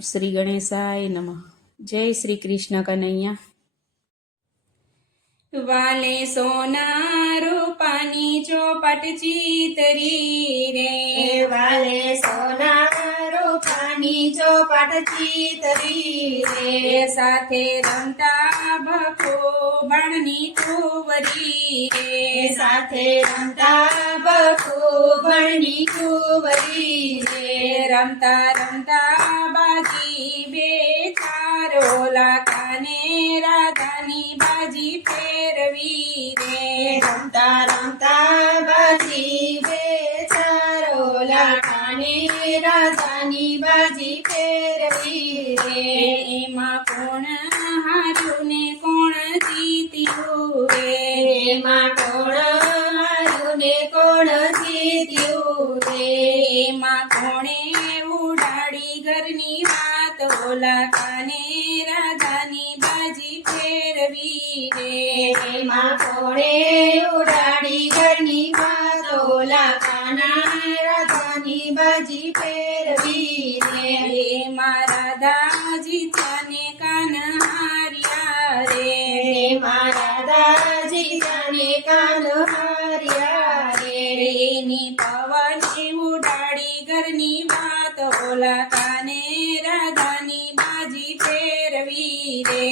શ્રી ગણેશાય નમઃ. જય શ્રી કૃષ્ણ કનૈયા. વાલે સોના રૂપાની ચોપાટ ચીતરી રે, વાલે સોના રૂપાની ચોપાટ ચીતરી રે, સાથે રમતા ભખો બાણની કુંવરી રે, સાથે રમતા બખો ભણની કુંવરી રે, રમતા રમતા બાજી બે ચારોલા કાને રાધાની બાજી ફેરવી રે, રમતા રમતા બાજી બે ચારો લાખાને રાધાની બાજી ફેરવી રે, એમાં કોણ હાર્યું ને કોણ જીત્યું રે, એમાં કોણ હાર્યું ને કોણ જીત્યું રે, એમાં કોણે ઉડાડી ઘરની વાત ઓલા કાને રાધાની બાજી ફેરવી રે, એમાં કોણે ઉડાડી ઘરની વાતો લાખાના રાધાની બાજી ફેરવી રે, એમાં રાધા જીત્યાને કાન હાર્યા રે, એમાં રાધાજી જાને કાન હાર્યા રે, એની પવને ઉડાડી ઘરની વાત ઓલા કાને રાધાની બાજી ફેરવી રે,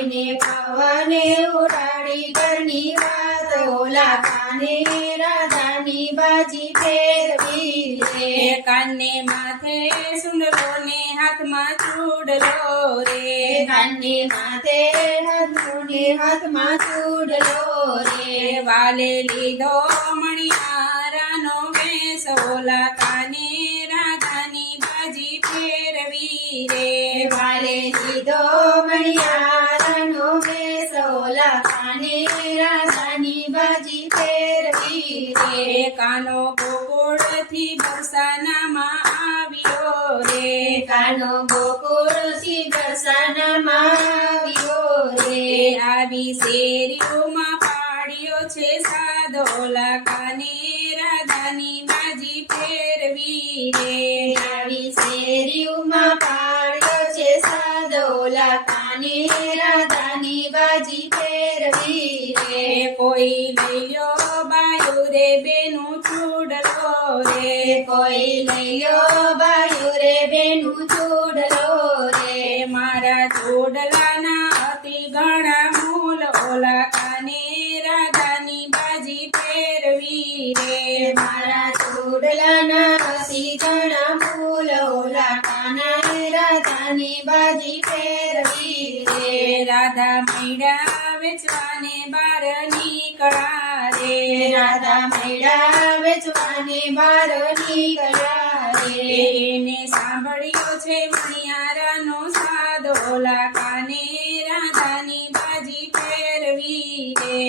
એને પવને ઉડાડી ઘરની વાતો લાખાને રાધાની બાજી ફેરવી રે, કાને માથે સુંડલો ને હાથમાં ચૂડલો રે, કાને માથે હાથોને હાથમાં ચૂડલો રે, વાલે લીધો મણિયારાનો વેશ ઓલા કાને રાધાની બાજી ફેરવી રે, વાલે લીધો મણિયારાનો વેશ ઓલા કાને રાધાની બાજી ફેરવી રે, કાનો ગોકુળથી બરસાનામાં આવ્યો રે, કાનો ગોકુળથી બરસાનામાં આવ્યો રે, આવી શેરીઓમાં પાડ્યો છે સાદોલા કાને રાધાની બાજી ફેરવી રે, આવી શેરીઓમાં પાડ્યો છે સાદોલા કાને રાધાની બાજી ફેરવી રે, કોઈ લઈ લ્યો બાયું રે બેનું ચૂડલો રે, કોઈ લઈયો બાયું રે બેનું ચૂડલો રે, મારા ચૂડલાના અતિ ઘણા મૂલ ઓલા કાને રાધાની બાજી ફેરવી રે, મારા ચૂડલાના હસી ઘણા ફૂલ ઓલા કાના રાધાની બાજી ફેરવી રે, રાધા મૈડા વેચવાને બાર નીકળા રે, રાધા મેળા વેચવાને બાર નીકળ્યા રે, એને સાંભળ્યો છે મણિયારાનો સાદોલા કાને રાધાની બાજી ફેરવી રે,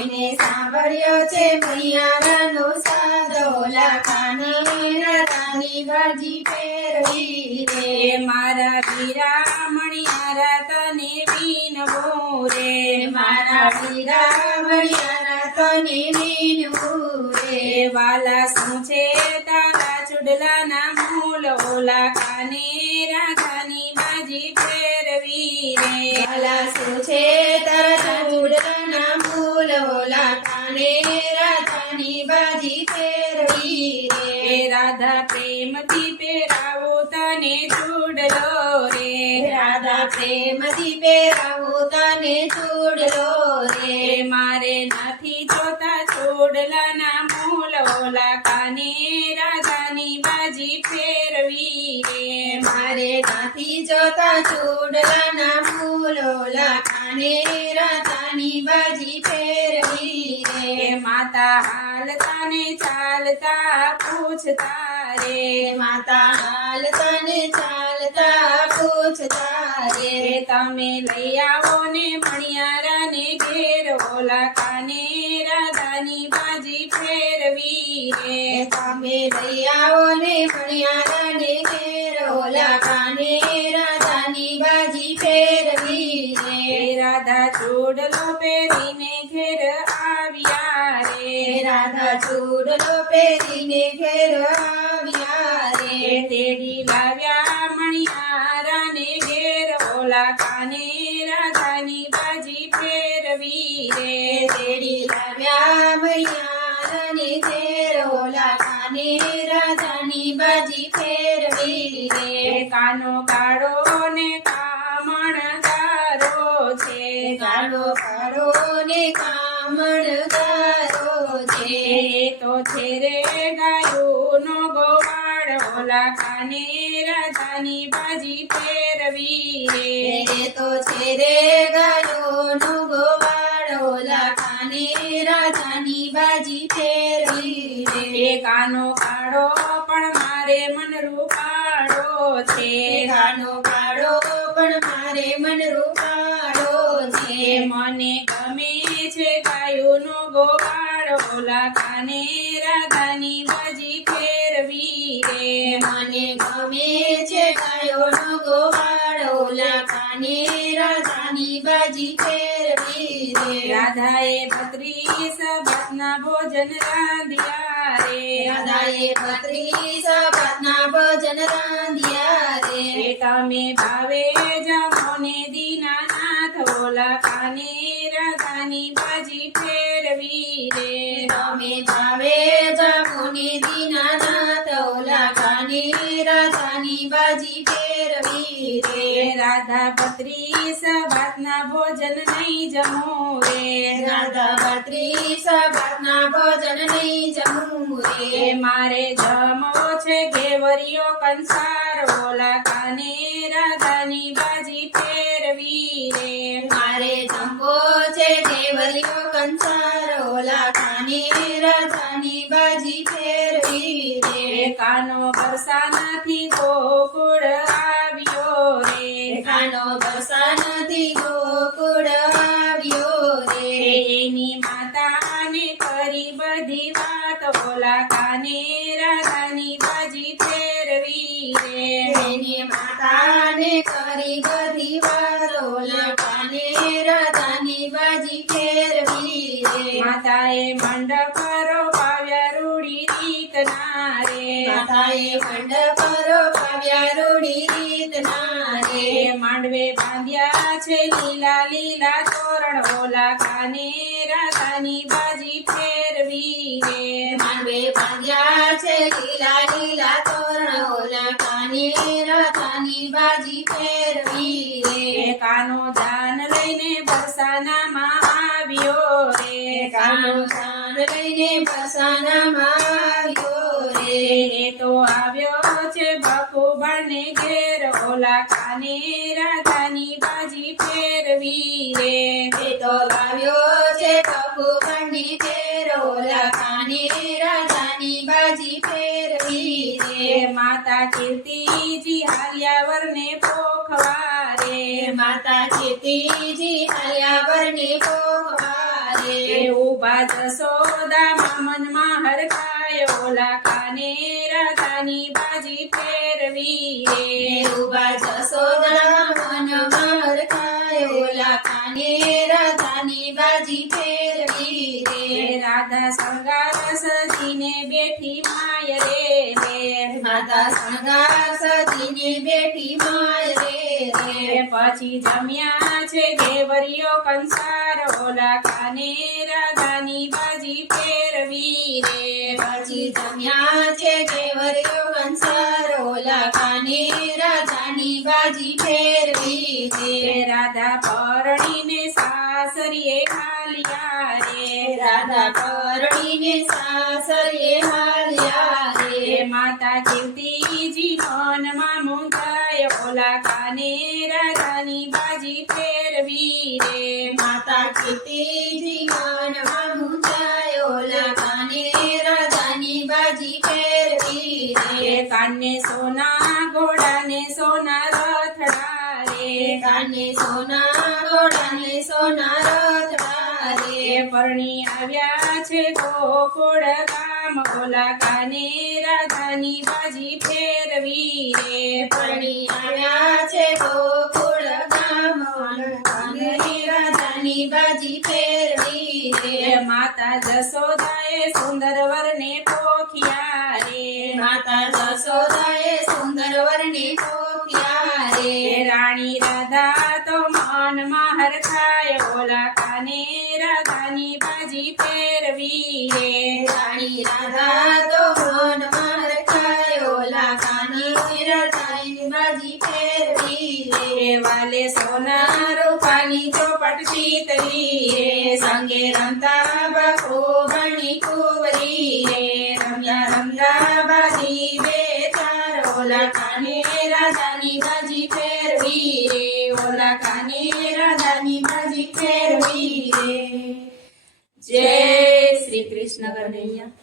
એને સાંભળ્યો છે મૈયારાનો સાદોલા કાને રાધાની બાજી ફેરવી રે, મારા વીરા મણિયારા તને વિનવો રે, મારા વીરા મણિયારા તને વિનવું રે, વાલા શું છે તારા ચૂડલાના મૂલ ઓલા કાને રાધાની બાજી ફેરવી રે, વાલા શું છે તારા ચૂડલાના મૂલ ઓલા કાને રાધાની બાજી ફેરવી રે, રાધા પ્રેમથી પહેરાવો તને ચૂડલો રે, રાધા પ્રેમથી પહેરાવું તને ચૂડલો રે, મારે નથી જોતા ચૂડલાના મૂલ ઓલા કાને રાધાની બાજી ફેરવી રે, મારે નથી જોતા ચૂડલાના મૂલ ઓલા કાને રાધાની બાજી ફેરવી રે, માતા હાલતા ને ચાલતા પૂછતા રે, માતા હાલ તને ચાલતા પૂછતા રે, તમે લઈ આવો ને મણિયારાને ઘેર ઓલા કાને રાધાની બાજી ફેરવી રે, તમે લઈ આવો ને મણિયારાને ઘેર ઓલા કાને રાધાની બાજી ફેરવી રે, રાધા ચૂડલો પહેરીને ઘેર આવ્યા રે, રાધા ચૂડલો પહેરીને ઘેર આવ્યા રે, તેડી લાવ્યા મણિયારા ઓલા કાને રાધાની બાજી ફેરવી રે તેડી લાવ્યા મૈયાને ઘેર ઓલા કાને રાધાની બાજી ફેરવી રે કાનો કાળો ને કામણગારો છે કાળો કાળો ને કામણગારો છે એ તો છે રે ગાયોનો ગોવાળ ઓલા કાને રાધાની બાજી ફેરવી રે એ તો છે રે ગાયોનો ગોવાળ ઓલા કાને રાધાની બાજી ફેરવી રે એ કાનો કાળો પણ મારે મન રૂપાળો છે કાનો કાળો પણ મારે મન રૂપાળો છે મને ગમે છે ગાયોનો ગોવાળ ઓલા કાને રાધાની બાજી ફેરવી રે મને ગમે છે ગાયોનો ગોવાળ ઓલા કાને રાધાની બાજી ફેરવી રે રાધાએ 32 ભાતના ભોજન રાંધ્યા રે રાધાએ 32 ભાતના ભોજન રાંધ્યા રે તમે ભાવે જમો ને દીનાનાથ ઓલા કાને રાધાની બાજી ફેરવી રે તમે ભાવે જમોને દીનાનાથ ઓલા કાને રાધાની બાજી ફેરવી રે રાધા 32 ભાતના ભોજન નહીં જમો રે રાધા 32 ભાતના ભોજન નહીં જમવું રે મારે જમવો છે ઘેવરિયો કંસાર ઓલા કાને રાધાની બાજી ફેરવી રે મારે જમવો છે દેવરિયો કંસાર ઓલા કાને રાધાની બાજી ફેરવી રે કાનો બરસાનાથી ગોકુળ આવ્યો રે કાનો બરસાનાથી ગોકુળ આવ્યો રે એની માતાને કરી બધી વાત ઓલા કાને રાધાની બાજી ફેરવી રે એની માતાને કરી બધી વાત ઓલા કાને રાધાની બાજી ફેરવી રે માતાએ મંડપ રોપાવ્યા રૂડી રીતના રે માતાએ મંડપ રોપાવ્યા રૂડી રીતના રે માંડવે બાંધ્યા છે લીલા લીલા તોરણ ઓલા કાને રાધાની બાજી ફેરવી રે માંડવે બાંધ્યા છે લીલા લીલા તોરણ ઓલા કાને રાધાની બાજી ફેરવી રે કાનો જાન લઈને બરસાનામાં આવ્યો રે કાનો જાન લઈને બરસાનામાં આવ્યો રે એ તો આવ્યો છે બખુબાને ઘેર ઓલા કાને રાધાની બાજી ફેરવી રે એ તો આવ્યો છે ભગવાનની ઘેર ઓલા કાને રાધાની બાજી ફેરવી રે માતા કીર્તિજી હાલ્યાવરને પોખવા રે માતા કીર્તિજી હલ્યાવરને પોખવા રે ઉભા જશોદા મનમાં હરખાય ઓલા કાને રાધાની બાજી ફેરવી રે ઉભા જશોદા મનમાં હરખાય ઓલા કાને રાધાની બાજી ફેરવી રે રાધા શણગાર સજીને બેઠી માય રે માતા શણગાર સજીને બેઠી માય રે પછી જમ્યા છે ઘેવરિયો કંસાર ઓલા કાને રાધાની બાજી ફેરવી રે પછી જમ્યા છે ઘેવરિયો કંસાર ઓલા કાને રાધાની બાજી ફેરવી રે રાધા પરણીને સાસરીએ હાલ્યા રે રાધા પરણીને સાસરે હાલ્યા રે માતા કીર્તિજી મનમાં મૂંઝાય ઓલા કાને રાધાની બાજી ફેરવી રે માતા કીર્તિજી મનમાં મૂંઝાય ઓલા કાને રાધાની બાજી ફેરવી રે કાને સોના ઘોડાને સોના રથડા રે કાને સોના ઘોડાને સોના રથડા રે પરણી આવ્યા છે ગોકુળ ગામ ઓલા કાને રાધાની બાજી ફેરવી રે પરણી આવ્યા છે ગોકુળ ગામ કાને રાધાની બાજી ફેરવી રે માતા જશોદાએ સુંદર વરને પોખ્યા રે માતા જશોદાએ સુંદર વરને પોખ્યા રે એ રાણી રાધા તો મનમાં હરખાય ઓલા કાને રાધાની બાજી ફેરવી રે રાણી રાધા તો મન માર ખાયો લાખાની રાધાની બાજી ફેરવી રે એ વાલે સોના રૂપાની ચોપટ ચીતરી રે સંગે રમતા બકો બની કુંવરી રે રમ્યા રમતા બાજી બે ચાર ઓલા કાને રાધાની બાજી ફેરવી રે ઓલા કાને રાધાની બાજી ફેરવી રે જય શ્રી કૃષ્ણ કનૈયા